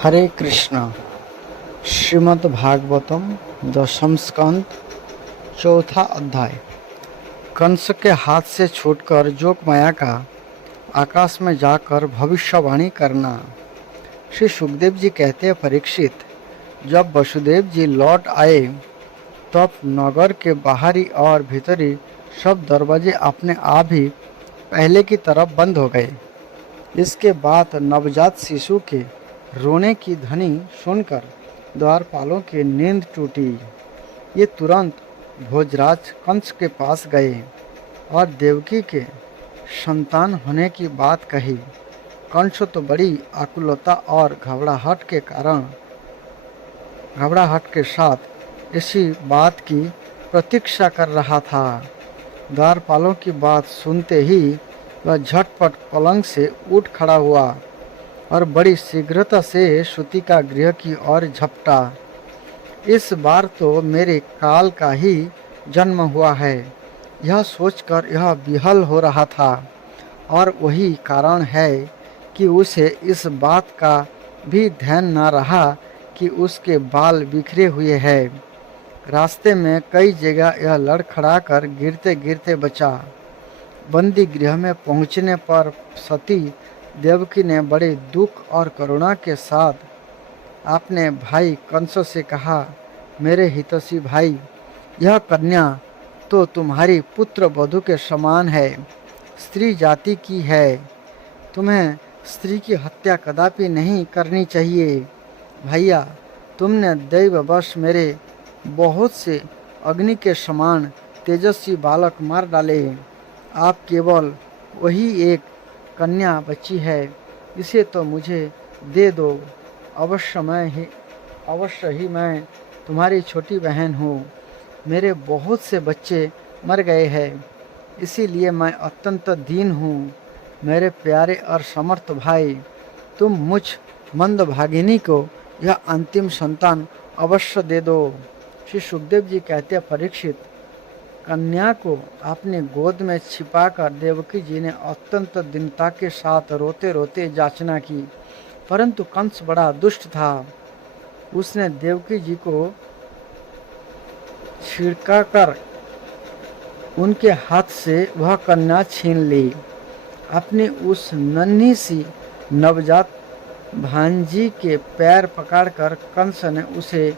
हरे कृष्णा। श्रीमद् भागवतम दशम स्कंद चौथा अध्याय। कंस के हाथ से छूटकर जोगमाया का आकाश में जाकर भविष्यवाणी करना। श्री सुखदेव जी कहते हैं, परीक्षित, जब वसुदेव जी लौट आए तब नगर के बाहरी और भीतरी सब दरवाजे अपने आप ही पहले की तरफ बंद हो गए। इसके बाद नवजात शिशु के रोने की ध्वनि सुनकर द्वारपालों की नींद टूटी। ये तुरंत भोजराज कंस के पास गए और देवकी के संतान होने की बात कही। कंस तो बड़ी आकुलता और घबराहट के साथ इसी बात की प्रतीक्षा कर रहा था। द्वारपालों की बात सुनते ही वह झटपट पलंग से उठ खड़ा हुआ और बड़ी शीघ्रता से श्रुति का गृह की ओर झपटा। इस बार तो मेरे काल का ही जन्म हुआ है, यह सोचकर यह विहल हो रहा था, और वही कारण है कि उसे इस बात का भी ध्यान न रहा कि उसके बाल बिखरे हुए हैं। रास्ते में कई जगह यह लड़खड़ाकर गिरते गिरते बचा। बंदी गृह में पहुंचने पर सती देवकी ने बड़े दुख और करुणा के साथ अपने भाई कंस से कहा, मेरे हितैषी भाई, यह कन्या तो तुम्हारी पुत्र वधू के समान है, स्त्री जाति की है। तुम्हें स्त्री की हत्या कदापि नहीं करनी चाहिए। भैया, तुमने दैववश मेरे बहुत से अग्नि के समान तेजस्वी बालक मार डाले। आप केवल वही एक कन्या बची है, इसे तो मुझे दे दो। अवश्य ही मैं तुम्हारी छोटी बहन हूँ। मेरे बहुत से बच्चे मर गए हैं, इसीलिए मैं अत्यंत दीन हूँ। मेरे प्यारे और समर्थ भाई, तुम मुझ मंदभागिनी को यह अंतिम संतान अवश्य दे दो। श्री सुखदेव जी कहते हैं, परीक्षित, कन्या को अपनी गोद में छिपाकर देवकी जी ने अत्यंत दीनता के साथ रोते रोते याचना की, परंतु कंस बड़ा दुष्ट था। उसने देवकी जी को छिड़काकर उनके हाथ से वह कन्या छीन ली। अपनी उस नन्ही सी नवजात भांजी के पैर पकड़कर कंस ने उसे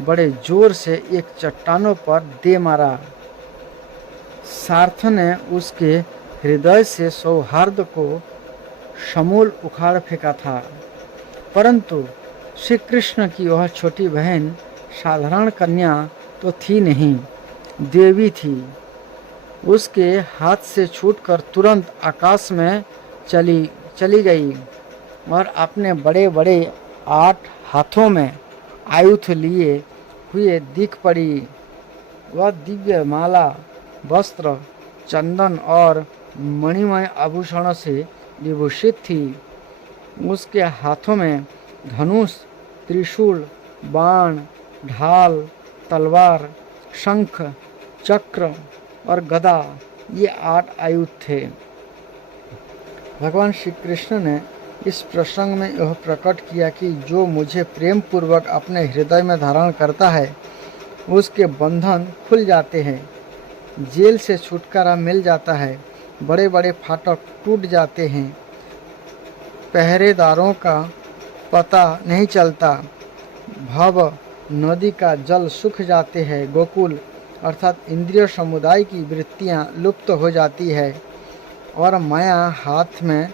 बड़े जोर से एक चट्टानों पर दे मारा। सार्थ ने उसके हृदय से सौहार्द को समूल उखाड़ फेंका था, परंतु श्री कृष्ण की वह छोटी बहन साधारण कन्या तो थी नहीं, देवी थी। उसके हाथ से छूटकर तुरंत आकाश में चली गई और अपने बड़े बड़े 8 हाथों में आयुध लिए हुए दिख पड़ी। वह दिव्य माला, वस्त्र, चंदन और मणिमय आभूषणों से विभूषित थी। उसके हाथों में धनुष, त्रिशूल, बाण, ढाल, तलवार, शंख, चक्र और गदा, ये 8 आयुध थे। भगवान श्री कृष्ण ने इस प्रसंग में यह प्रकट किया कि जो मुझे प्रेम पूर्वक अपने हृदय में धारण करता है, उसके बंधन खुल जाते हैं, जेल से छुटकारा मिल जाता है, बड़े बड़े फाटक टूट जाते हैं, पहरेदारों का पता नहीं चलता, भव नदी का जल सूख जाते हैं, गोकुल अर्थात इंद्रिय समुदाय की वृत्तियां लुप्त हो जाती है और माया हाथ में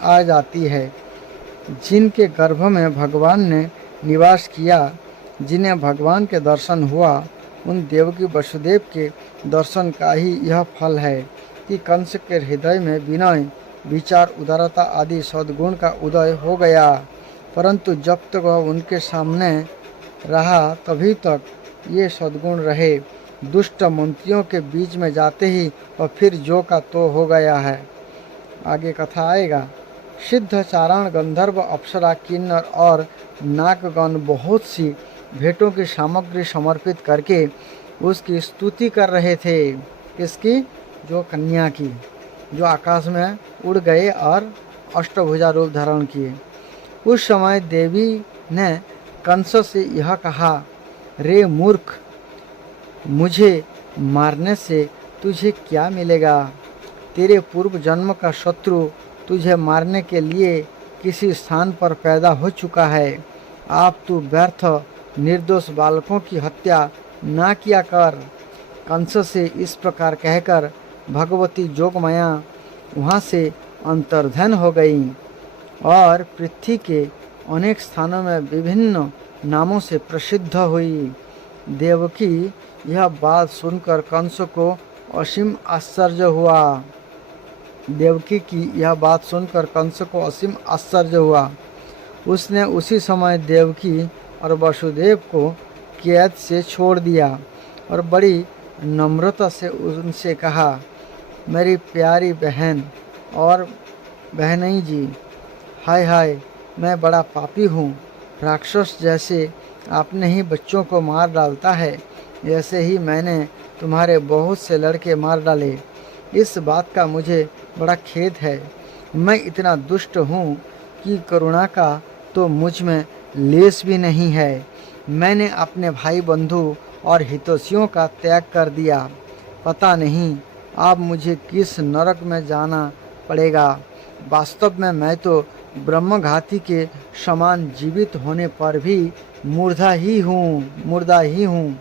आ जाती है। जिनके गर्भ में भगवान ने निवास किया, जिन्हें भगवान के दर्शन हुआ, उन देवकी वसुदेव के दर्शन का ही यह फल है कि कंस के हृदय में विनय, विचार, उदारता आदि सद्गुण का उदय हो गया। परंतु जब तक वह उनके सामने रहा तभी तक ये सद्गुण रहे। दुष्ट मंत्रियों के बीच में जाते ही और फिर जो का तो हो गया है। आगे कथा आएगा। सिद्ध, चारण, गंधर्व, अप्सरा, किन्नर और नागगण बहुत सी भेंटों की सामग्री समर्पित करके उसकी स्तुति कर रहे थे। किसकी? जो कन्या की, जो आकाश में उड़ गए और अष्टभुजा रूप धारण किए। उस समय देवी ने कंस से यह कहा, रे मूर्ख, मुझे मारने से तुझे क्या मिलेगा? तेरे पूर्व जन्म का शत्रु तुझे मारने के लिए किसी स्थान पर पैदा हो चुका है। आप तू व्यर्थ निर्दोष बालकों की हत्या ना किया कर। कंस से इस प्रकार कहकर भगवती जोगमाया वहाँ से अंतर्धन हो गई और पृथ्वी के अनेक स्थानों में विभिन्न नामों से प्रसिद्ध हुई। देवकी यह बात सुनकर कंस को असीम आश्चर्य हुआ। देवकी की यह बात सुनकर कंस को असीम आश्चर्य हुआ। उसने उसी समय देवकी और वसुदेव को कैद से छोड़ दिया और बड़ी नम्रता से उनसे कहा, मेरी प्यारी बहन और बहनई जी, हाय हाय, मैं बड़ा पापी हूँ। राक्षस जैसे आपने ही बच्चों को मार डालता है, ऐसे ही मैंने तुम्हारे बहुत से लड़के मार डाले। इस बात का मुझे बड़ा खेद है। मैं इतना दुष्ट हूँ कि करुणा का तो मुझ में लेस भी नहीं है। मैंने अपने भाई बंधु और हितैषियों का त्याग कर दिया। पता नहीं अब मुझे किस नरक में जाना पड़ेगा। वास्तव में मैं तो ब्रह्मघाती के समान जीवित होने पर भी मुर्दा ही हूँ।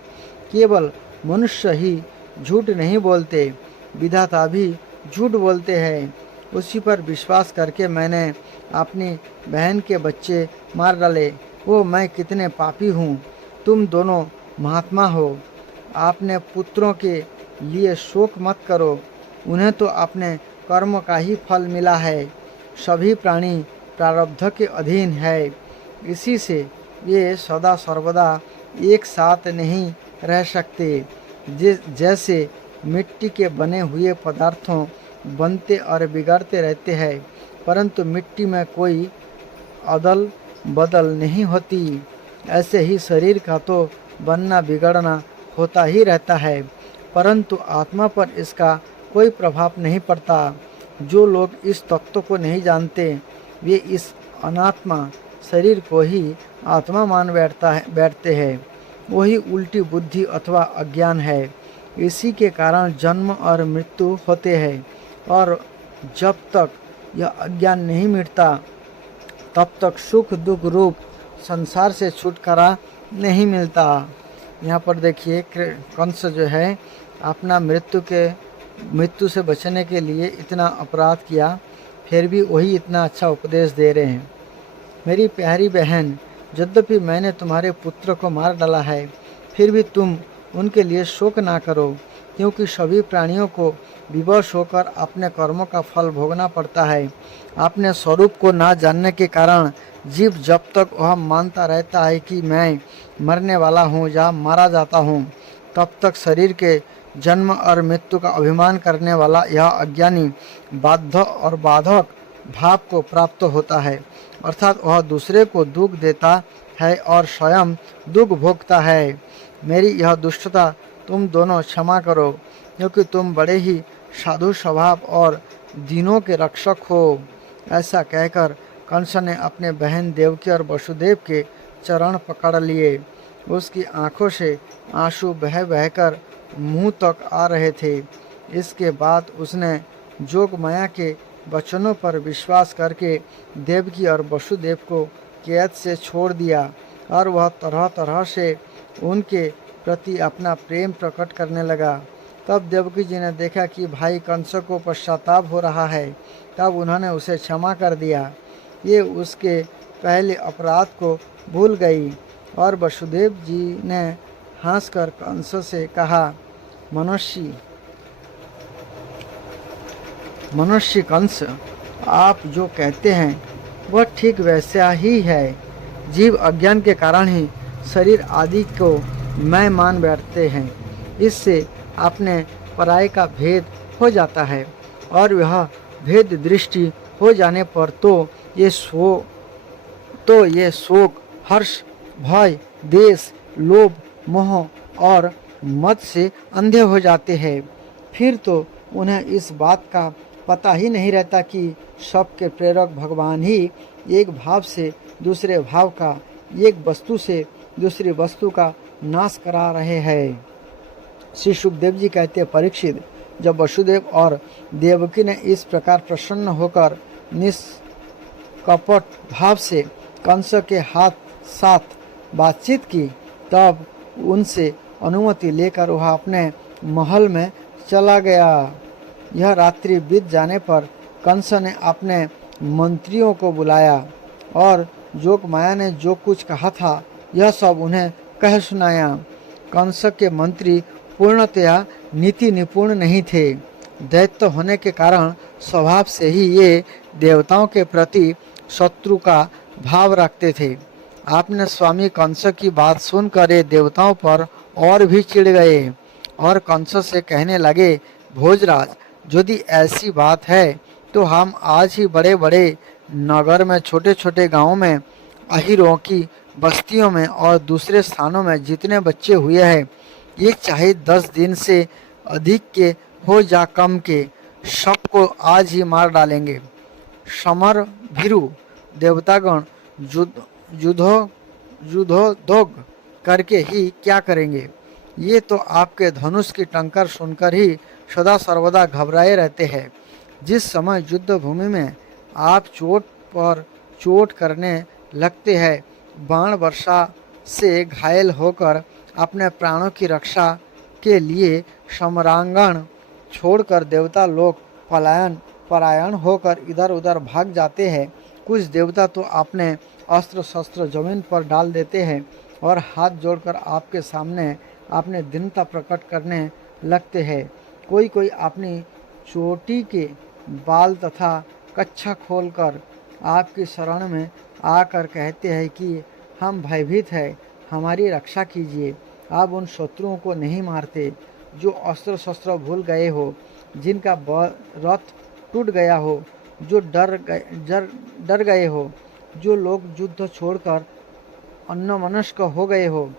केवल मनुष्य ही झूठ नहीं बोलते, विधाता भी झूठ बोलते हैं। उसी पर विश्वास करके मैंने अपनी बहन के बच्चे मार डाले। वो मैं कितने पापी हूँ। तुम दोनों महात्मा हो, आपने पुत्रों के लिए शोक मत करो। उन्हें तो अपने कर्म का ही फल मिला है। सभी प्राणी प्रारब्ध के अधीन है। इसी से ये सदा सर्वदा एक साथ नहीं रह सकते। जैसे मिट्टी के बने हुए पदार्थों बनते और बिगड़ते रहते हैं, परंतु मिट्टी में कोई अदल बदल नहीं होती, ऐसे ही शरीर का तो बनना बिगड़ना होता ही रहता है, परंतु आत्मा पर इसका कोई प्रभाव नहीं पड़ता। जो लोग इस तत्व को नहीं जानते, वे इस अनात्मा शरीर को ही आत्मा मान बैठते हैं। वही उल्टी बुद्धि अथवा अज्ञान है। इसी के कारण जन्म और मृत्यु होते हैं, और जब तक यह अज्ञान नहीं मिटता, तब तक सुख दुख रूप संसार से छुटकारा नहीं मिलता। यहाँ पर देखिए, कंस जो है अपना मृत्यु से बचने के लिए इतना अपराध किया, फिर भी वही इतना अच्छा उपदेश दे रहे हैं। मेरी प्यारी बहन, यद्यपि मैंने तुम्हारे पुत्र को मार डाला है, फिर भी तुम उनके लिए शोक ना करो, क्योंकि सभी प्राणियों को विवश होकर अपने कर्मों का फल भोगना पड़ता है। अपने स्वरूप को ना जानने के कारण जीव जब तक वह मानता रहता है कि मैं मरने वाला हूँ या मारा जाता हूँ, तब तक शरीर के जन्म और मृत्यु का अभिमान करने वाला यह अज्ञानी बाध्य और बाधक भाव को प्राप्त होता है, अर्थात वह दूसरे को दुख देता है और स्वयं दुख भोगता है। मेरी यह दुष्टता तुम दोनों क्षमा करो, क्योंकि तुम बड़े ही साधु स्वभाव और दीनों के रक्षक हो। ऐसा कहकर कंस ने अपने बहन देवकी और वसुदेव के चरण पकड़ लिए। उसकी आंखों से आंसू बह बहकर मुंह तक आ रहे थे। इसके बाद उसने जोगमाया के वचनों पर विश्वास करके देवकी और वसुदेव को कैद से छोड़ दिया, और वह तरह तरह से उनके प्रति अपना प्रेम प्रकट करने लगा। तब देवकी जी ने देखा कि भाई कंस को पश्चाताप हो रहा है, तब उन्होंने उसे क्षमा कर दिया। ये उसके पहले अपराध को भूल गई, और वसुदेव जी ने हंसकर कंस से कहा, मनुष्य कंस, आप जो कहते हैं वह ठीक वैसा ही है। जीव अज्ञान के कारण ही शरीर आदि को मैं मान बैठते हैं। इससे अपने पराये का भेद हो जाता है, और वह भेद दृष्टि हो जाने पर तो ये शोक, हर्ष, भय, देश, लोभ, मोह और मद से अंधे हो जाते हैं। फिर तो उन्हें इस बात का पता ही नहीं रहता कि सबके प्रेरक भगवान ही एक भाव से दूसरे भाव का, एक वस्तु से दूसरी वस्तु का नाश करा रहे हैं। श्री सुखदेव जी कहते हैं, परीक्षित, जब वसुदेव और देवकी ने इस प्रकार प्रसन्न होकर निष्कपट भाव से कंस के साथ बातचीत की, तब उनसे अनुमति लेकर वह अपने महल में चला गया। यह रात्रि बीत जाने पर कंस ने अपने मंत्रियों को बुलाया और जोगमाया ने जो कुछ कहा था यह सब उन्हें कह सुनाया। कंस के मंत्री पूर्णतया नीति निपुण नहीं थे। दैत्य होने के कारण स्वभाव से ही ये देवताओं के प्रति शत्रु का भाव रखते थे। आपने स्वामी कंस की बात सुनकर ये देवताओं पर और भी चिढ़ गए और कंस से कहने लगे, भोजराज, यदि ऐसी बात है तो हम आज ही बड़े बड़े नगर में, छोटे छोटे गांवों में, अहीरों की बस्तियों में और दूसरे स्थानों में जितने बच्चे हुए हैं, ये चाहे 10 दिन से अधिक के हो जा कम के, सबको आज ही मार डालेंगे। समर भीरु देवतागण युद्धोद्योग करके ही क्या करेंगे? ये तो आपके धनुष की टंकर सुनकर ही सदा सर्वदा घबराए रहते हैं। जिस समय युद्ध भूमि में आप चोट पर चोट करने लगते हैं, बाण वर्षा से घायल होकर अपने प्राणों की रक्षा के लिए समरांगण छोड़कर देवता लोग परायण होकर इधर उधर भाग जाते हैं। कुछ देवता तो अपने अस्त्र शस्त्र जमीन पर डाल देते हैं और हाथ जोड़कर आपके सामने अपने दीनता प्रकट करने लगते हैं। कोई कोई अपनी चोटी के बाल तथा कच्छा खोलकर आपकी शरण में आकर कहते हैं कि हम भयभीत हैं, हमारी रक्षा कीजिए। आप उन शत्रुओं को नहीं मारते जो अस्त्र शस्त्र भूल गए हो, जिनका रथ टूट गया हो, जो डर गए हो, जो लोग युद्ध छोड़कर अन्यमनस्क हो गए हो,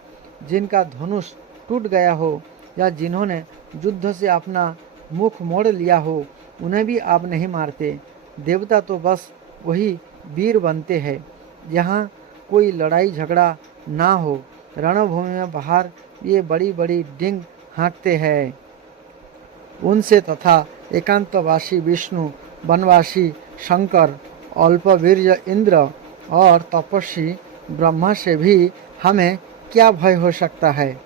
जिनका धनुष टूट गया हो या जिन्होंने युद्ध से अपना मुख मोड़ लिया हो, उन्हें भी आप नहीं मारते। देवता तो बस वही वीर बनते हैं जहाँ कोई लड़ाई झगड़ा ना हो। रणभूमि में बाहर ये बड़ी बड़ी डिंग हाँकते हैं। उनसे तथा एकांतवासी विष्णु, वनवासी शंकर, अल्पवीर्य इंद्र और तपस्वी ब्रह्मा से भी हमें क्या भय हो सकता है?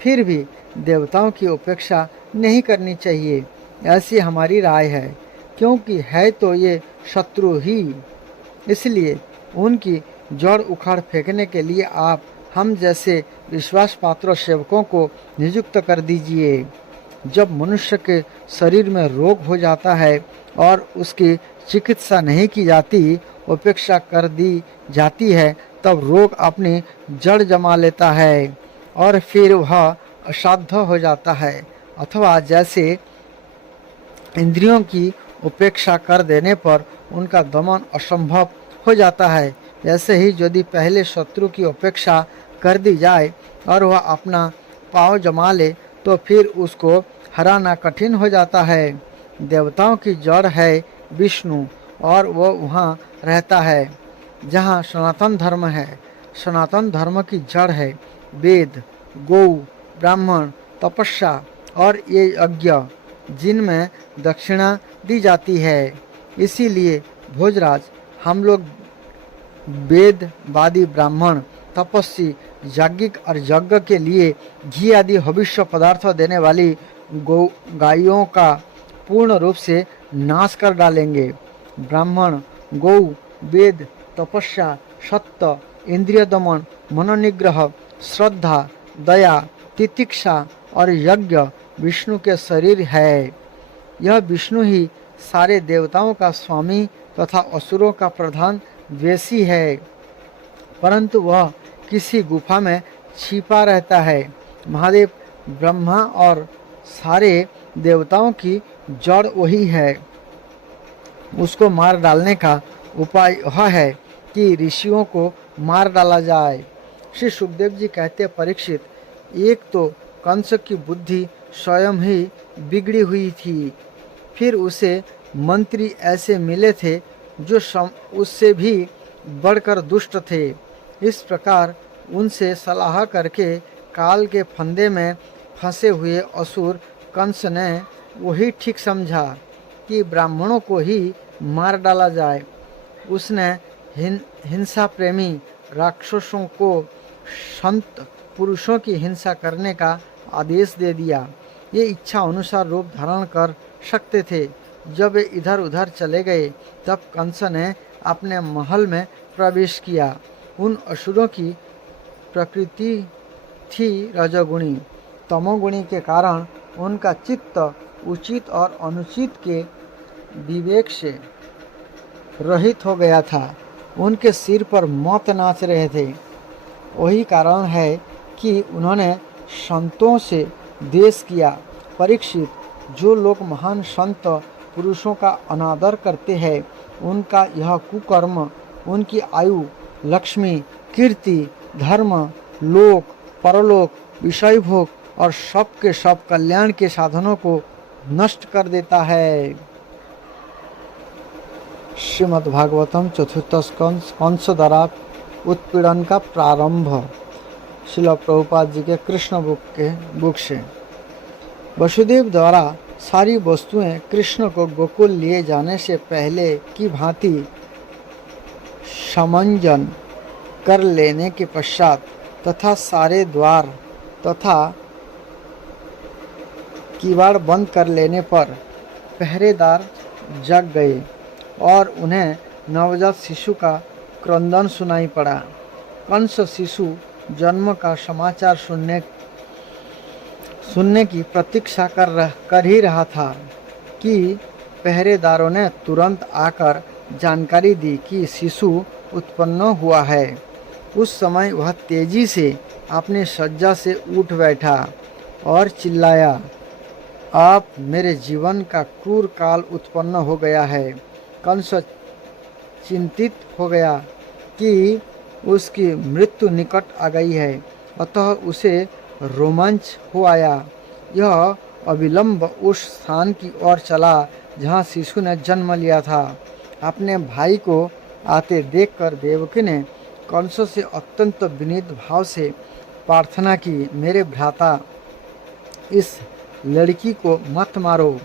फिर भी देवताओं की उपेक्षा नहीं करनी चाहिए, ऐसी हमारी राय है, क्योंकि है तो ये शत्रु ही। इसलिए उनकी जड़ उखाड़ फेंकने के लिए आप हम जैसे विश्वास पात्र सेवकों को नियुक्त कर दीजिए। जब मनुष्य के शरीर में रोग हो जाता है और उसकी चिकित्सा नहीं की जाती, उपेक्षा कर दी जाती है, तब रोग अपनी जड़ जमा लेता है और फिर वह असाध्य हो जाता है। अथवा जैसे इंद्रियों की उपेक्षा कर देने पर उनका दमन असंभव हो जाता है, ऐसे ही यदि पहले शत्रु की उपेक्षा कर दी जाए और वह अपना पांव जमा ले तो फिर उसको हराना कठिन हो जाता है। देवताओं की जड़ है विष्णु और वह वहाँ रहता है जहाँ सनातन धर्म है। सनातन धर्म की जड़ है वेद, गौ, ब्राह्मण, तपस्या और ये यज्ञ जिनमें दक्षिणा दी जाती है। इसीलिए भोजराज, हम लोग वेदवादी ब्राह्मण, तपस्वी, याज्ञिक और यज्ञ के लिए घी आदि भविष्य पदार्थ देने वाली गायों का पूर्ण रूप से नाश कर डालेंगे। ब्राह्मण, गौ, वेद, तपस्या, सत्य, इंद्रिय दमन, मनोनिग्रह, श्रद्धा, दया, तितिक्षा और यज्ञ विष्णु के शरीर है। यह विष्णु ही सारे देवताओं का स्वामी तथा असुरों का प्रधान द्वेषी है, परंतु वह किसी गुफा में छिपा रहता है। महादेव ब्रह्मा और सारे देवताओं की जड़ वही है। उसको मार डालने का उपाय यह है कि ऋषियों को मार डाला जाए। श्री सुखदेव जी कहते, परीक्षित, एक तो कंस की बुद्धि स्वयं ही बिगड़ी हुई थी, फिर उसे मंत्री ऐसे मिले थे जो उससे भी बढ़कर दुष्ट थे। इस प्रकार उनसे सलाह करके काल के फंदे में फंसे हुए असुर कंस ने वही ठीक समझा कि ब्राह्मणों को ही मार डाला जाए। उसने हिंसा प्रेमी राक्षसों को संत पुरुषों की हिंसा करने का आदेश दे दिया। ये इच्छा अनुसार रूप धारण कर सकते थे। जब वे इधर उधर चले गए तब कंस ने अपने महल में प्रवेश किया। उन असुरों की प्रकृति थी रजोगुणी। तमोगुणी के कारण उनका चित्त उचित और अनुचित के विवेक से रहित हो गया था। उनके सिर पर मौत नाच रहे थे। वही कारण है कि उन्होंने संतों से द्वेष किया। परीक्षित, जो लोग महान संत पुरुषों का अनादर करते हैं उनका यह कुकर्म उनकी आयु, लक्ष्मी, कीर्ति, धर्म, लोक, परलोक, विषय भोग और सब के सब कल्याण के साधनों को नष्ट कर देता है। श्रीमद् भागवतम चतुर्थ स्कंद कंसद्वारा उत्पीड़न का प्रारंभ। श्रील प्रभुपाद जी के कृष्ण बुक से। वसुदेव द्वारा सारी वस्तुएं कृष्ण को गोकुल लिए जाने से पहले की भांति समंजन कर लेने के पश्चात तथा सारे द्वार तथा किवाड़ बंद कर लेने पर पहरेदार जग गए और उन्हें नवजात शिशु का क्रंदन सुनाई पड़ा। कंस शिशु जन्म का समाचार सुनने की प्रतीक्षा कर ही रहा था कि पहरेदारों ने तुरंत आकर जानकारी दी कि शिशु उत्पन्न हुआ है। उस समय वह तेजी से अपनी शय्या से उठ बैठा और चिल्लाया, आप मेरे जीवन का क्रूर काल उत्पन्न हो गया है। कंस चिंतित हो गया कि उसकी मृत्यु निकट आ गई है, अतः उसे रोमांच हो आया। यह अविलंब उस स्थान की ओर चला जहाँ शिशु ने जन्म लिया था। अपने भाई को आते देखकर देवकी ने कंस से अत्यंत विनीत भाव से प्रार्थना की, मेरे भ्राता, इस लड़की को मत मारो।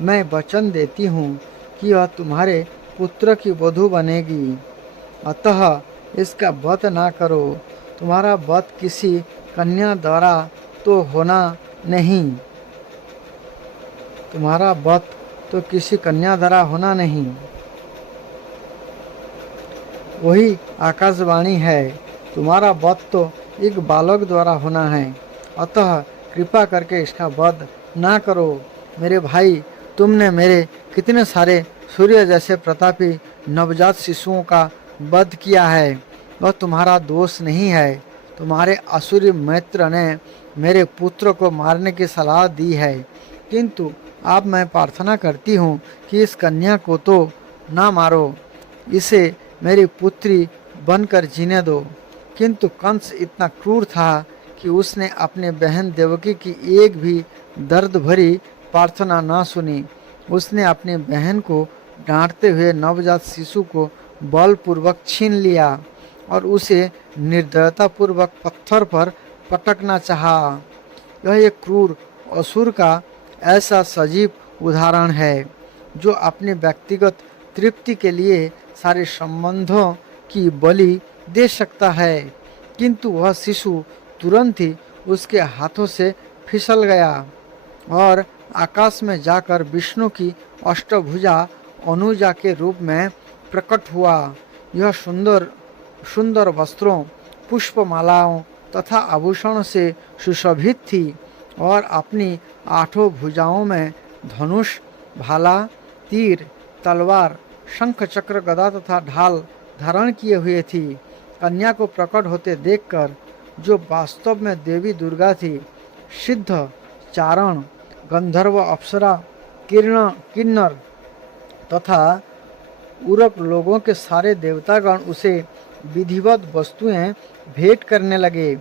मैं वचन देती हूँ कि यह तुम्हारे पुत्र की वधू बनेगी, अतः इसका वध ना करो। तुम्हारा वध किसी कन्या द्वारा तो होना नहीं, तुम्हारा वध तो किसी कन्या द्वारा होना नहीं, वही आकाशवाणी है। तुम्हारा वध तो एक बालक द्वारा होना है, अतः कृपा करके इसका वध ना करो। मेरे भाई, तुमने मेरे कितने सारे सूर्य जैसे प्रतापी नवजात शिशुओं का वध किया है, वह तुम्हारा दोष नहीं है। तुम्हारे असुरी मित्र ने मेरे पुत्र को मारने की सलाह दी है, किंतु अब मैं प्रार्थना करती हूँ कि इस कन्या को तो ना मारो, इसे मेरी पुत्री बनकर जीने दो। किंतु कंस इतना क्रूर था कि उसने अपने बहन देवकी की एक भी दर्द भरी प्रार्थना ना सुनी। उसने अपनी बहन को डांटते हुए नवजात शिशु को बलपूर्वक छीन लिया और उसे निर्दयतापूर्वक पत्थर पर पटकना चाहा। यह एक क्रूर असुर का ऐसा सजीव उदाहरण है जो अपने व्यक्तिगत तृप्ति के लिए सारे संबंधों की बलि दे सकता है, किंतु वह शिशु तुरंत ही उसके हाथों से फिसल गया और आकाश में जाकर विष्णु की अष्टभुजा अनुजा के रूप में प्रकट हुआ। यह सुंदर सुंदर वस्त्रों, पुष्पमालाओं तथा आभूषणों से सुशोभित थी और अपनी आठों भुजाओं में धनुष, भाला, तीर, तलवार, शंख, चक्र, गदा तथा ढाल धारण किए हुए थी। कन्या को प्रकट होते देखकर, जो वास्तव में देवी दुर्गा थी, सिद्ध, चारण, गंधर्व, अप्सरा, किन्नर तथा उरक लोगों के सारे देवतागण उसे विधिवत वस्तुएं भेंट करने लगे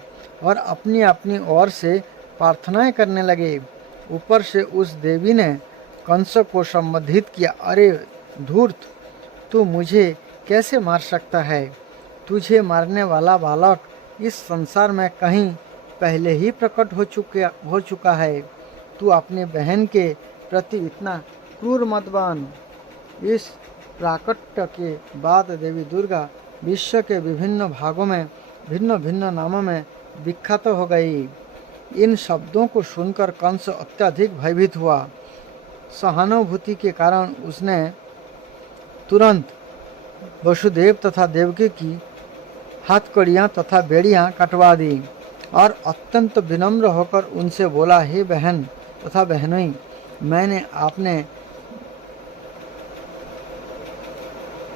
और अपनी अपनी ओर से प्रार्थनाएं करने लगे। ऊपर से उस देवी ने कंस को संबोधित किया, अरे धूर्त, तू मुझे कैसे मार सकता है? तुझे मारने वाला बालक इस संसार में कहीं पहले ही प्रकट हो चुका है। तू अपनी बहन के प्रति इतना क्रूर मत बन। इस प्राकट्य के बाद देवी दुर्गा विश्व के विभिन्न भागों में भिन्न भिन्न नामों में विख्यात हो गई। इन शब्दों को सुनकर कंस अत्यधिक भयभीत हुआ। सहानुभूति के कारण उसने तुरंत वसुदेव तथा देवकी की हथकड़ियाँ तथा बेड़ियाँ कटवा दी और अत्यंत विनम्र होकर उनसे बोला, हे बहन तथा बहनोई, मैंने अपने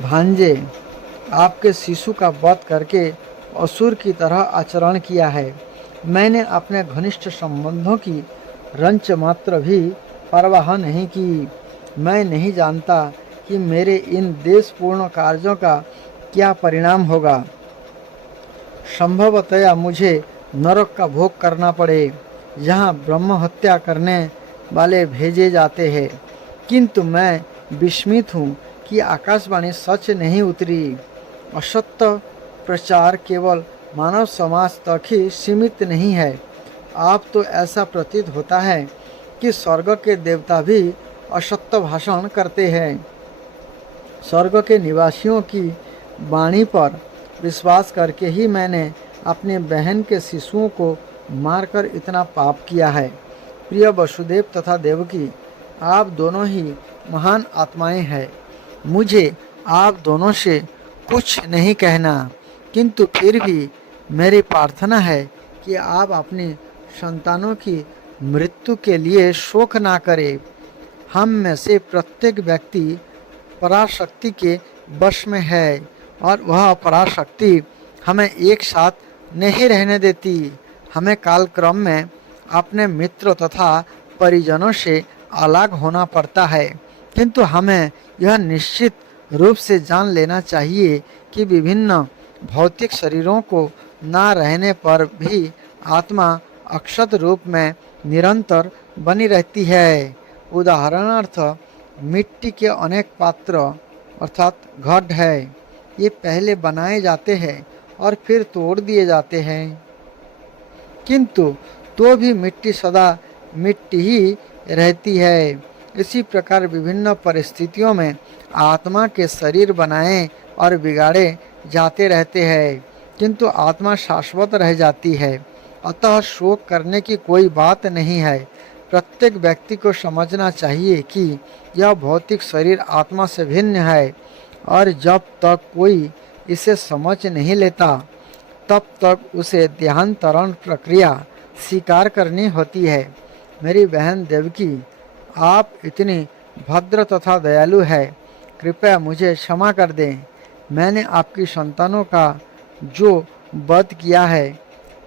भांजे आपके शिशु का वध करके असुर की तरह आचरण किया है। मैंने अपने घनिष्ठ संबंधों की रंच मात्र भी परवाह नहीं की। मैं नहीं जानता कि मेरे इन देशपूर्ण कार्यों का क्या परिणाम होगा। संभवतया मुझे नरक का भोग करना पड़े, जहाँ ब्रह्म हत्या करने वाले भेजे जाते हैं। किंतु मैं विस्मित हूँ कि आकाशवाणी सच नहीं उतरी। असत्य प्रचार केवल मानव समाज तक ही सीमित नहीं है। आप तो ऐसा प्रतीत होता है कि स्वर्ग के देवता भी असत्य भाषण करते हैं। स्वर्ग के निवासियों की वाणी पर विश्वास करके ही मैंने अपनी बहन के शिशुओं को मारकर इतना पाप किया है। प्रिय वसुदेव तथा देवकी, आप दोनों ही महान आत्माएं हैं। मुझे आप दोनों से कुछ नहीं कहना, किंतु फिर भी मेरी प्रार्थना है कि आप अपनी संतानों की मृत्यु के लिए शोक ना करें। हम में से प्रत्येक व्यक्ति पराशक्ति के वश में है और वह पराशक्ति हमें एक साथ नहीं रहने देती। हमें कालक्रम में अपने मित्र तथा परिजनों से अलग होना पड़ता है, किंतु हमें यह निश्चित रूप से जान लेना चाहिए कि विभिन्न भौतिक शरीरों को न रहने पर भी आत्मा अक्षत रूप में निरंतर बनी रहती है। उदाहरणार्थ मिट्टी के अनेक पात्र अर्थात घट है। ये पहले बनाए जाते हैं और फिर तोड़ दिए जाते हैं, किंतु तो भी मिट्टी सदा मिट्टी ही रहती है। इसी प्रकार विभिन्न परिस्थितियों में आत्मा के शरीर बनाए और बिगाड़े जाते रहते हैं, किंतु आत्मा शाश्वत रह जाती है। अतः शोक करने की कोई बात नहीं है। प्रत्येक व्यक्ति को समझना चाहिए कि यह भौतिक शरीर आत्मा से भिन्न है, और जब तक कोई इसे समझ नहीं लेता तब तक उसे देहांतरण प्रक्रिया स्वीकार करनी होती है। मेरी बहन देवकी, आप इतनी भद्र तथा दयालु है, कृपया मुझे क्षमा कर दें। मैंने आपकी संतानों का जो वध किया है,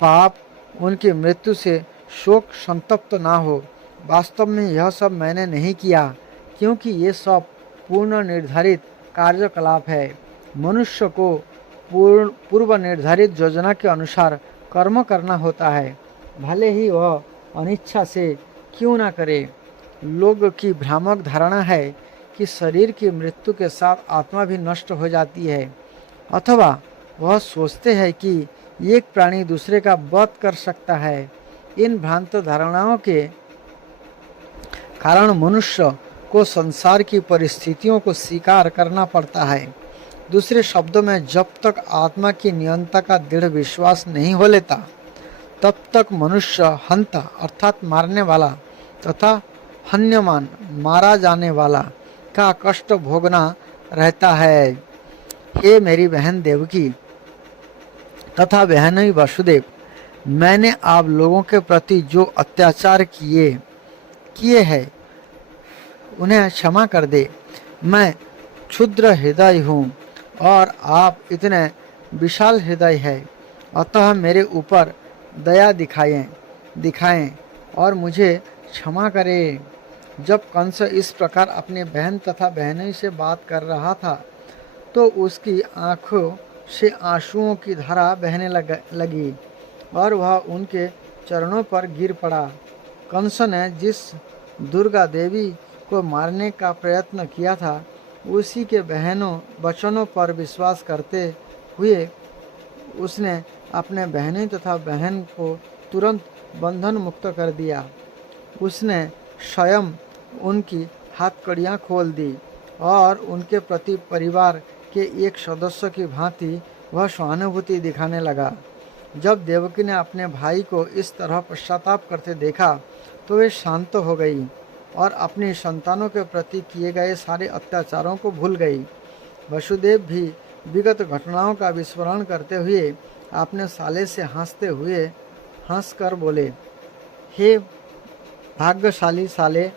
पाप उनकी मृत्यु से शोक संतप्त ना हो। वास्तव में यह सब मैंने नहीं किया, क्योंकि ये सब पूर्ण निर्धारित कार्यकलाप है। मनुष्य को पूर्व निर्धारित योजना के अनुसार कर्म करना होता है, भले ही वह अनिच्छा से क्यों ना करे। लोग की भ्रामक धारणा है कि शरीर की मृत्यु के साथ आत्मा भी नष्ट हो जाती है, अथवा वह सोचते हैं कि एक प्राणी दूसरे का वध कर सकता है। इन भ्रांत धारणाओं के कारण मनुष्य को संसार की परिस्थितियों को स्वीकार करना पड़ता है। दूसरे शब्दों में, जब तक आत्मा की नियंता का दृढ़ विश्वास नहीं हो लेता, तब तक मनुष्य हंता अर्थात मारने वाला तथा हन्यमान मारा जाने वाला का कष्ट भोगना रहता है। हे मेरी बहन देवकी तथा बहनोई वसुदेव, मैंने आप लोगों के प्रति जो अत्याचार किए हैं उन्हें क्षमा कर दे। मैं क्षुद्र हृदय हूँ और आप इतने विशाल हृदय है, अतः मेरे ऊपर दया दिखाएं और मुझे क्षमा करें। जब कंस इस प्रकार अपने बहन तथा बहनों से बात कर रहा था, तो उसकी आँखों से आंसुओं की धारा बहने लगी और वह उनके चरणों पर गिर पड़ा। कंस ने जिस दुर्गा देवी को मारने का प्रयत्न किया था, उसी के वचनों पर विश्वास करते हुए उसने अपने बहनें तथा बहन को तुरंत बंधन मुक्त कर दिया। उसने स्वयं उनकी हथकड़ियाँ खोल दी और उनके प्रति परिवार के एक सदस्य की भांति वह सहानुभूति दिखाने लगा। जब देवकी ने अपने भाई को इस तरह पश्चाताप करते देखा तो वे शांत हो गई और अपनी संतानों के प्रति किए गए सारे अत्याचारों को भूल गई। वसुदेव भी विगत घटनाओं का विस्मरण करते हुए अपने साले से हंसकर बोले, हे भाग्यशाली साले,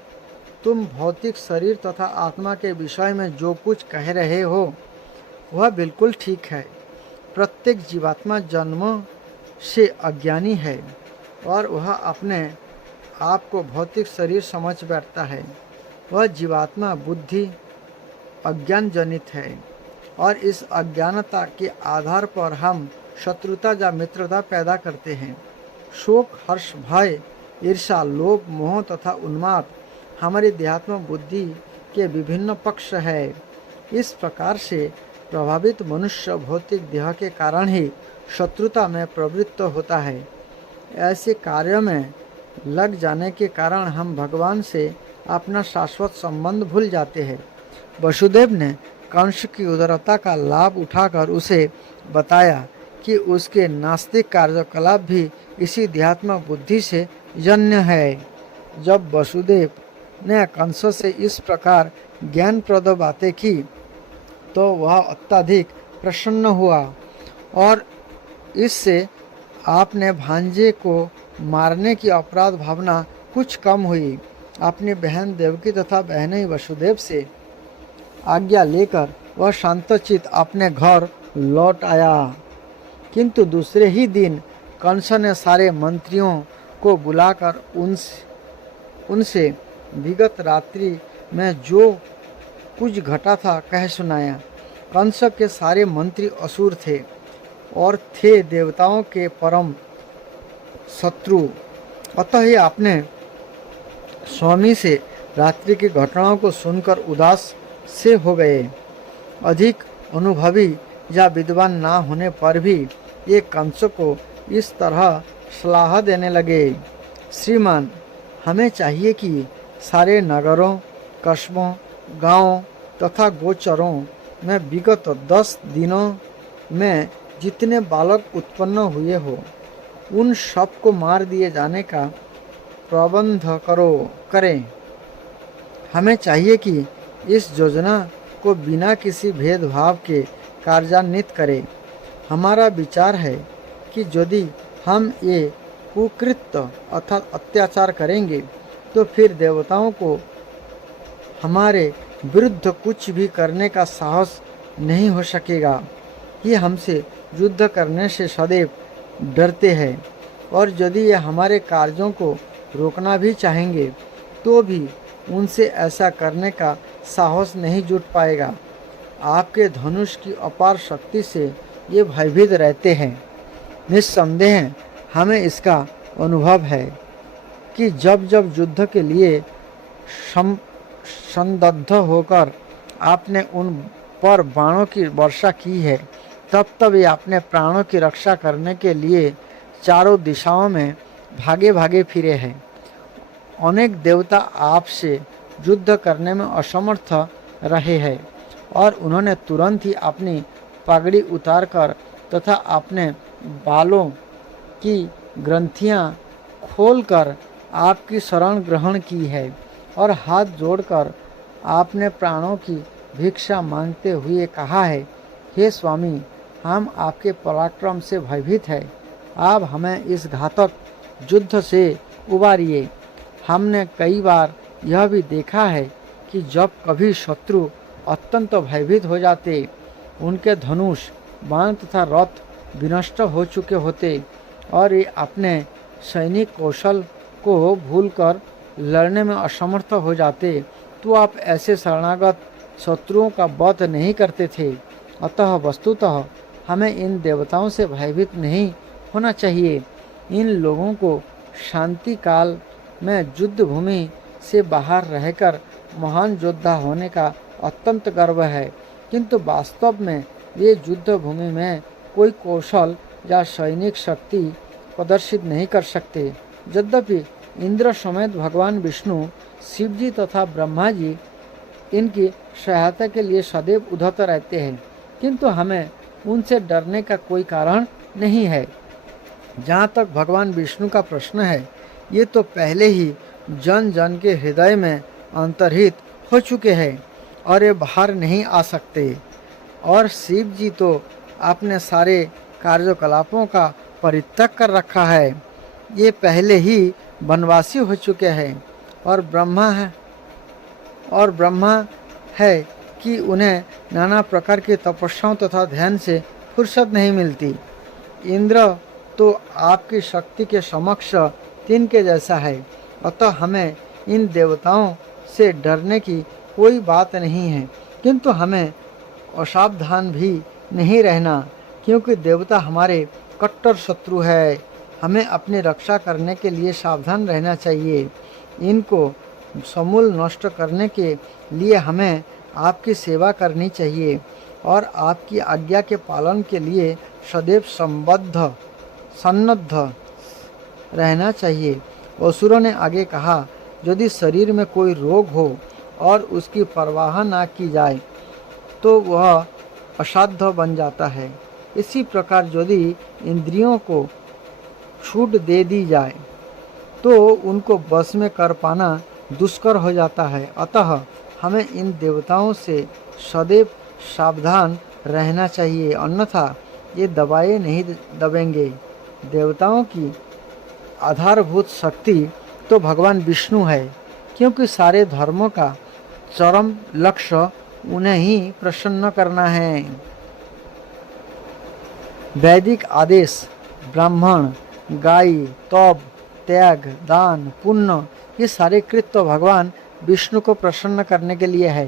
तुम भौतिक शरीर तथा आत्मा के विषय में जो कुछ कह रहे हो वह बिल्कुल ठीक है। प्रत्येक जीवात्मा जन्म से अज्ञानी है और वह अपने आप को भौतिक शरीर समझ बैठता है। वह जीवात्मा बुद्धि अज्ञान जनित है और इस अज्ञानता के आधार पर हम शत्रुता या मित्रता पैदा करते हैं। शोक, हर्ष, भय, ईर्ष्या, लोभ, मोह तथा उन्माद हमारी देहात्म बुद्धि के विभिन्न पक्ष है। इस प्रकार से प्रभावित मनुष्य भौतिक देह के कारण ही शत्रुता में प्रवृत्त होता है। ऐसे कार्य में लग जाने के कारण हम भगवान से अपना शाश्वत संबंध भूल जाते हैं। वसुदेव ने कंस की उदारता का लाभ उठाकर उसे बताया कि उसके नास्तिक कार्यकलाप भी इसी देहात्म बुद्धि से जन्य है। जब वसुदेव ने कंस से इस प्रकार ज्ञानप्रद बातें की तो वह अत्यधिक प्रसन्न हुआ और इससे आपने भांजे को मारने की अपराध भावना कुछ कम हुई। अपनी बहन देवकी तथा बहनें वसुदेव से आज्ञा लेकर वह शांतचित अपने घर लौट आया। किंतु दूसरे ही दिन कंस ने सारे मंत्रियों को बुलाकर उनसे विगत रात्रि में जो कुछ घटा था कह सुनाया। कंस के सारे मंत्री असुर थे और थे देवताओं के परम शत्रु। अतः ही अपने स्वामी से रात्रि की घटनाओं को सुनकर उदास से हो गए। अधिक अनुभवी या विद्वान ना होने पर भी ये कंस को इस तरह सलाह देने लगे, श्रीमान, हमें चाहिए कि सारे नगरों, कस्बों, गांवों तथा गोचरों में विगत 10 दिनों में जितने बालक उत्पन्न हुए हो उन सब को मार दिए जाने का प्रबंध करें। हमें चाहिए कि इस योजना को बिना किसी भेदभाव के कार्यान्वित करें। हमारा विचार है कि यदि हम ये कुकृत्य अर्थात अत्याचार करेंगे तो फिर देवताओं को हमारे विरुद्ध कुछ भी करने का साहस नहीं हो सकेगा। ये हमसे युद्ध करने से सदैव डरते हैं और यदि ये हमारे कार्यों को रोकना भी चाहेंगे तो भी उनसे ऐसा करने का साहस नहीं जुट पाएगा। आपके धनुष की अपार शक्ति से ये भयभीत रहते हैं। निस्संदेह हमें इसका अनुभव है कि जब जब युद्ध के लिए संदिग्ध होकर आपने उन पर बाणों की वर्षा की है तब तब ये अपने प्राणों की रक्षा करने के लिए चारों दिशाओं में भागे भागे फिरे हैं। अनेक देवता आपसे युद्ध करने में असमर्थ रहे हैं और उन्होंने तुरंत ही अपनी पगड़ी उतारकर तथा अपने बालों की ग्रंथियां खोलकर आपकी शरण ग्रहण की है और हाथ जोड़कर आपने प्राणों की भिक्षा मांगते हुए कहा है, हे स्वामी, हम आपके पराक्रम से भयभीत हैं। आप हमें इस घातक युद्ध से उबारिए। हमने कई बार यह भी देखा है कि जब कभी शत्रु अत्यंत भयभीत हो जाते, उनके धनुष, बाण तथा रथ विनष्ट हो चुके होते और ये अपने सैनिक कौशल को भूलकर लड़ने में असमर्थ हो जाते, तो आप ऐसे शरणागत शत्रुओं का वध नहीं करते थे। अतः वस्तुतः हमें इन देवताओं से भयभीत नहीं होना चाहिए। इन लोगों को शांति काल में युद्ध भूमि से बाहर रहकर महान योद्धा होने का अत्यंत गर्व है, किंतु वास्तव में ये युद्ध भूमि में कोई कौशल या सैनिक शक्ति प्रदर्शित नहीं कर सकते। यद्यपि इंद्र समेत भगवान विष्णु, शिव जी तथा ब्रह्मा जी इनकी सहायता के लिए सदैव उद्धत रहते हैं, किंतु हमें उनसे डरने का कोई कारण नहीं है। जहाँ तक भगवान विष्णु का प्रश्न है, ये तो पहले ही जन जन के हृदय में अंतर्हित हो चुके हैं और ये बाहर नहीं आ सकते। और शिव जी तो अपने सारे कार्यकलापों का परित्याग कर रखा है, ये पहले ही वनवासी हो चुके हैं। और ब्रह्मा है कि उन्हें नाना प्रकार की तपस्याओं तथा ध्यान से फुर्सत नहीं मिलती। इंद्र तो आपकी शक्ति के समक्ष तिनके जैसा है, अतः हमें इन देवताओं से डरने की कोई बात नहीं है, किंतु हमें असावधान भी नहीं रहना, क्योंकि देवता हमारे कट्टर शत्रु है। हमें अपनी रक्षा करने के लिए सावधान रहना चाहिए। इनको समूल नष्ट करने के लिए हमें आपकी सेवा करनी चाहिए और आपकी आज्ञा के पालन के लिए सदैव सन्नद्ध रहना चाहिए। असुरों ने आगे कहा, यदि शरीर में कोई रोग हो और उसकी परवाह ना की जाए तो वह असाध्य बन जाता है। इसी प्रकार यदि इंद्रियों को छूट दे दी जाए तो उनको बस में कर पाना दुष्कर हो जाता है। अतः हमें इन देवताओं से सदैव सावधान रहना चाहिए, अन्यथा ये दबाए नहीं दबेंगे। देवताओं की आधारभूत शक्ति तो भगवान विष्णु है, क्योंकि सारे धर्मों का चरम लक्ष्य उन्हें ही प्रसन्न करना है। वैदिक आदेश ब्राह्मण, गाय, तप, त्याग, दान, पुण्य, ये सारे कृत्य तो भगवान विष्णु को प्रसन्न करने के लिए है।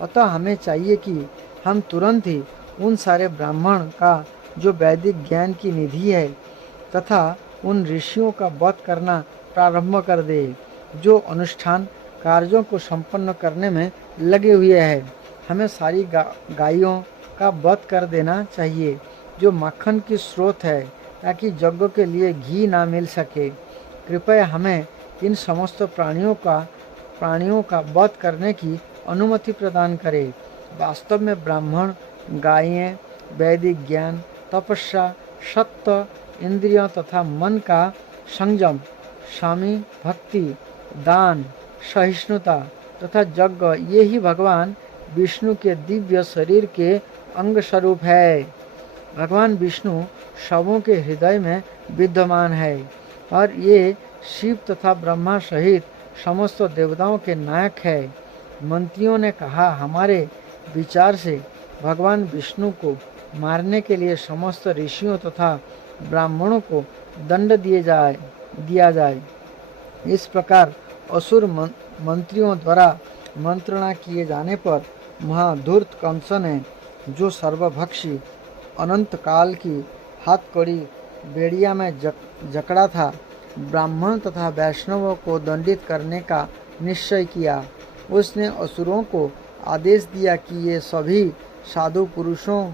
अतः हमें चाहिए कि हम तुरंत ही उन सारे ब्राह्मण का जो वैदिक ज्ञान की निधि है तथा उन ऋषियों का वध करना प्रारंभ कर दे, जो अनुष्ठान कार्यों को संपन्न करने में लगे हुए हैं। हमें सारी गायों का वध कर देना चाहिए, जो माखन की स्रोत है, ताकि यज्ञ के लिए घी ना मिल सके। कृपया हमें इन समस्त प्राणियों का वध करने की अनुमति प्रदान करें। वास्तव में ब्राह्मण, गायें, वैदिक ज्ञान, तपस्या, सत्य, इंद्रियों तथा मन का संयम, स्वामी भक्ति, दान, सहिष्णुता तथा यज्ञ, ये ही भगवान विष्णु के दिव्य शरीर के अंग स्वरूप है। भगवान विष्णु सबों के हृदय में विद्यमान है और ये शिव तथा ब्रह्मा सहित समस्त देवताओं के नायक है। मंत्रियों ने कहा, हमारे विचार से भगवान विष्णु को मारने के लिए समस्त ऋषियों तथा ब्राह्मणों को दंड दिया जाए। इस प्रकार असुर मंत्रियों द्वारा मंत्रणा किए जाने पर महाधूर्त कंस ने, जो सर्वभक्षी अनंत काल की हाथकड़ी बेड़िया में जकड़ा था, ब्राह्मण तथा वैष्णवों को दंडित करने का निश्चय किया। उसने असुरों को आदेश दिया कि ये सभी साधु पुरुषों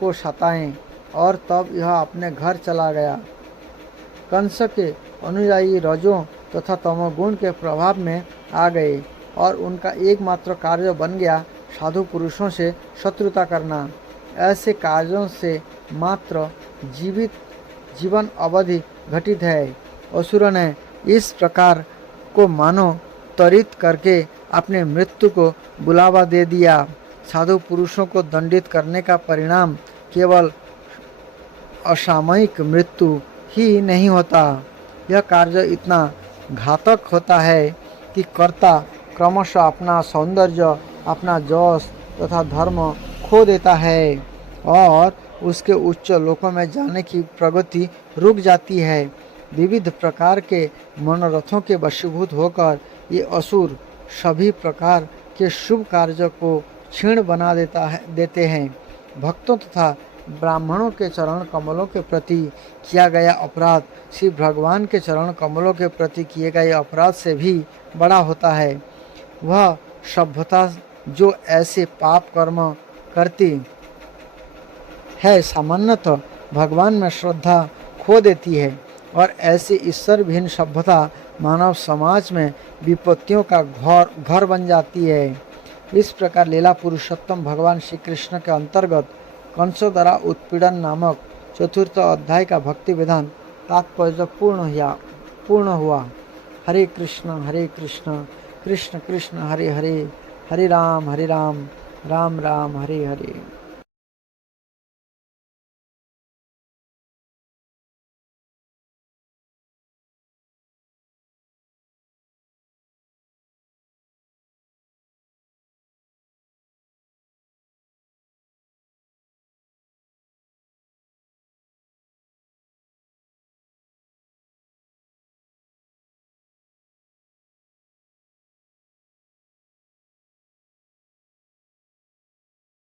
को सताएं, और तब यह अपने घर चला गया। कंस के अनुयायी रजों तथा तमोगुण के प्रभाव में आ गए और उनका एकमात्र कार्य बन गया साधु पुरुषों से शत्रुता करना। ऐसे कार्यों से मात्र जीवन अवधि घटित है। असुरों ने इस प्रकार को मानो त्वरित करके अपने मृत्यु को बुलावा दे दिया। साधु पुरुषों को दंडित करने का परिणाम केवल असामयिक मृत्यु ही नहीं होता, यह कार्य इतना घातक होता है कि कर्ता क्रमशः अपना सौंदर्य, अपना यश तथा धर्म खो देता है और उसके उच्च लोकों में जाने की प्रगति रुक जाती है। विविध प्रकार के मनोरथों के वशीभूत होकर ये असुर सभी प्रकार के शुभ कार्य को क्षीण बना देते हैं। भक्तों तथा ब्राह्मणों के चरण कमलों के प्रति किया गया अपराध श्री भगवान के चरण कमलों के प्रति किए गए अपराध से भी बड़ा होता है। वह सभ्यता जो ऐसे पाप कर्म करती है सामान्यतः भगवान में श्रद्धा खो देती है और ऐसी ईश्वर विहीन सभ्यता मानव समाज में विपत्तियों का घर बन जाती है। इस प्रकार लीला पुरुषोत्तम भगवान श्री कृष्ण के अंतर्गत कंसों द्वारा उत्पीड़न नामक चतुर्थ अध्याय का भक्ति विधान तात्पर्य पूर्ण हुआ। हरे कृष्ण कृष्ण कृष्ण हरे हरे, हरे राम राम राम हरे हरे।